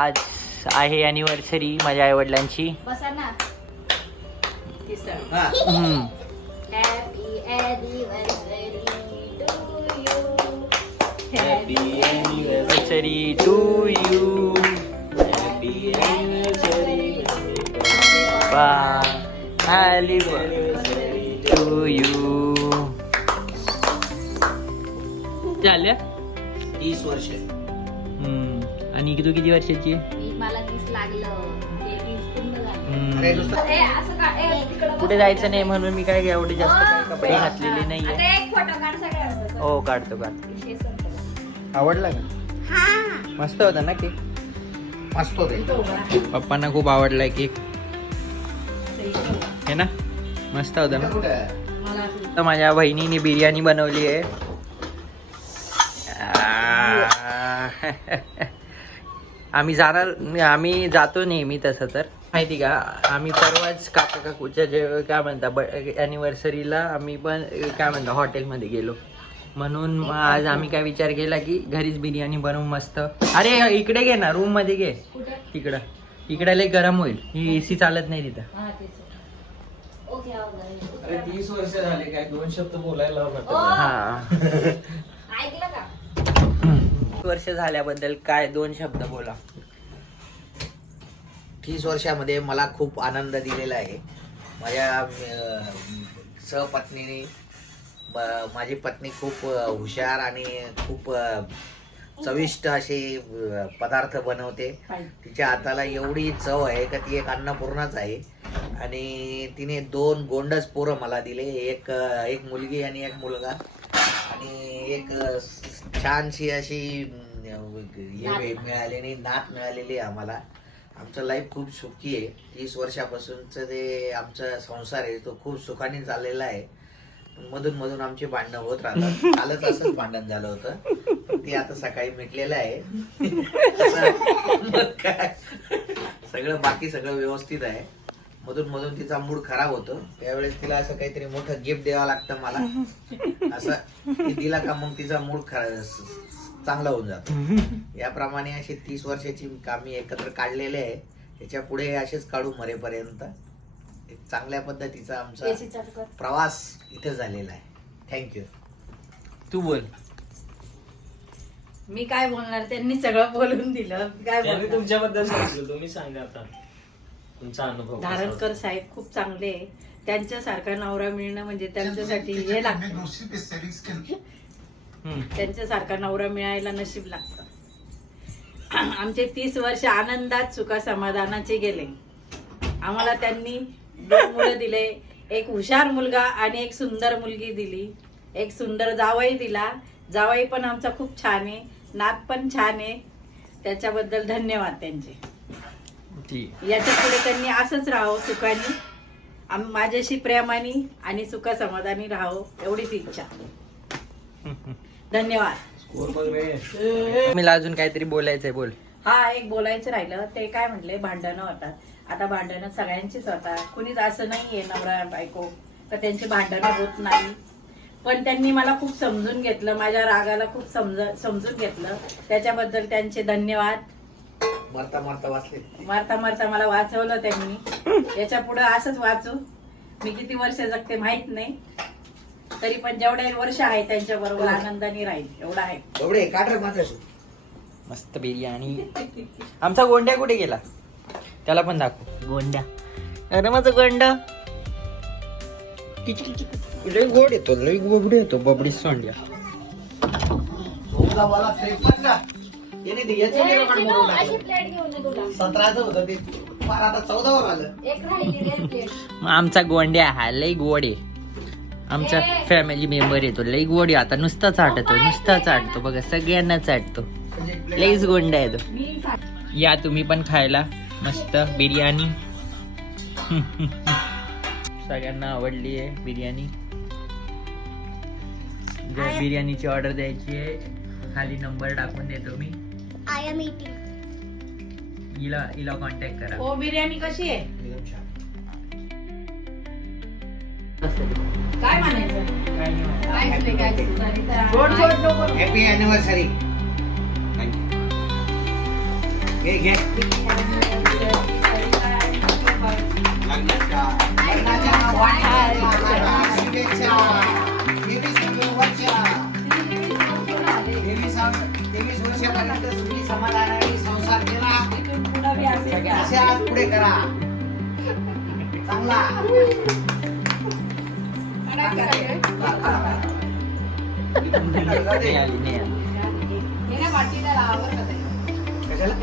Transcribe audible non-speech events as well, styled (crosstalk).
आज आहे अॅनिव्हर्सरी माझ्या हम्म. Happy anniversary to you happy anniversary to you. Happy anniversary to you. झाल्या तीस वर्ष. आणि तू किती वर्षाची? मला तीस लागलं. कुठे जायचं नाही म्हणून मी काय एवढे जास्त काही कपडे घातलेले नाहीये. आता एक फोटो काढ सगळ्यांचा. हो काढतो काढतो. आवडला का? मस्त होता ना केक? मस्त होते. पप्पांना खूप आवडलाय केक. हे ना? मस्त होता ना? तर माझ्या बहिणीने बिर्याणी बनवली आहे. (laughs) आम्ही जाणार आम्ही जातो नेहमी तसं तर. माहिती का? आम्ही परवाच काका काकूच्या जे काय म्हणता अॅनिव्हर्सरीला आम्ही पण काय म्हणता हॉटेलमध्ये गेलो. म्हणून आज आम्ही काय विचार केला की घरीच बिर्याणी बनवू मस्त. अरे इकडे घे ना रूममध्ये घे? तिकडं. इकडे लई गरम होईल. ही एसी चालत नाही तिथं. हा, तेच. आहे. ओके, आवडलं. अरे तीस वर्ष झाले काय दोन शब्द बोलायला हा. (laughs) वर्ष झाल्याबद्दल काय दोन शब्द बोला. तीस वर्षामध्ये मला खूप आनंद दिलेला आहे. माझ्या सहपत्नीने माझी पत्नी खूप हुशार आणि खूप चविष्ट असे पदार्थ बनवते. तिच्या हाताला एवढी चव आहे का ती एक अन्नपूर्णाच आहे. आणि तिने दोन गोंडस पोरं मला दिले. एक एक मुलगी आणि एक मुलगा. आणि एक छानशी अशी हे मिळालेली नात मिळालेली आहे आम्हाला. आमचं लाईफ खूप सुखी आहे. तीस वर्षापासूनचं ते आमचा संसार आहे तो खूप सुखाने चाललेला आहे. मधून मधून आमची भांडणं होत राहतात. कालच असंच भांडण झालं होतं. ते आता सकाळी मिटलेलं आहे. (laughs) सगळं बाकी सगळं व्यवस्थित आहे. मधून मधून तिचा मूड खराब होतो. त्यावेळेस तिला असं काहीतरी मोठं गिफ्ट द्यावं लागतं मला. (laughs) असं ती दिला का मग तिचा मूड खरा चांगला होऊन जातो. (laughs) याप्रमाणे अशी तीस वर्षाची आम्ही एकत्र काढलेले आहे. त्याच्या पुढे असेच काढू मरेपर्यंत. एक चांगल्या पद्धतीचा आमचा. प्रवास इथे झालेला आहे. थँक्यू तू बोल. मी काय बोलणार? त्यांनी सगळं बोलून दिलं. काय बोलणार? तुमच्याबद्दल सांगितलं. तुम्ही सांगा आता. तुमचा अनुभव धारणकर? साहेब खूप चांगले आहे. त्यांच्यासारखा नवरा मिळणं म्हणजे त्यांच्यासाठी हे लागतं. त्यांच्यासारखा नवरा मिळायला नशीब लागतं. (clears throat) आमचे तीस वर्ष आनंदात सुखा समाधानाचे गेले. आम्हाला त्यांनी दोन मुलं दिले एक हुशार मुलगा आणि एक सुंदर मुलगी दिली. एक सुंदर जावई दिला. जावई पण आमचा खूप छान आहे. नात पण छान आहे. त्याच्याबद्दल धन्यवाद त्यांचे. याच्यापुढे त्यांनी असंच राहावं सुखाने. आम- माझ्याशी प्रेमाने आणि सुख समाधानी राहावं एवढीच इच्छा. धन्यवाद. मला अजून काहीतरी बोलायचंय बोल. हा एक बोलायचं राहिलं. ते काय म्हटले भांडणं होतात. आता भांडणं सगळ्यांचीच होतात. कुणीच असं नाहीये नवरा बायको तर त्यांची भांडणं होत नाही. पण त्यांनी मला खूप समजून घेतलं माझ्या रागाला खूप समज समजून घेतलं. त्याच्याबद्दल त्यांचे धन्यवाद. मरता मरता वाचले. मारता मारता मला वाचवलं त्यांनी. याच्यापुढे असंच वाचू. मी किती वर्ष जगते माहीत नाही. तरी पण जेवढे वर्ष आहे त्यांच्या बरोबर आनंदाने राहील. एवढा आहे. एवढे काढ रे माझं. मस्त बिर्याणी. आमचा गोंड्या कुठे गेला? त्याला पण दाखव. गोंड्या. अरे माझा गोंडा. लय गोड येतो लय गोबडी येतो बबडी सोंड्या. सतराचं होतं ते. फार आता चौदावर आलं. मग आमचा गोंड्या हा लय गोड आमचा. फॅमिली मेंबर येतो लय गोड आता नुसता चाटतो नुसता चाटतो बघा सगळ्यांना चाटतो लईच गोंडा आहे तो. मी या तुम्ही पण खायला. मस्त बिर्याणी. सगळ्यांना आवडली आहे बिर्याणी. जर बिर्याणीची ऑर्डर द्यायची आहे खाली नंबर टाकून देतो मी. आय एम इटिंग हिला हिला कॉन्टॅक्ट करा. हो बिर्याणी कशी आहे? एकदम छान. काय म्हणायचं. काय नाही. गोड नको. हॅपी अॅनिव्हर्सरी घे. घे असे आज पुढे करा. चांगला. कशाला?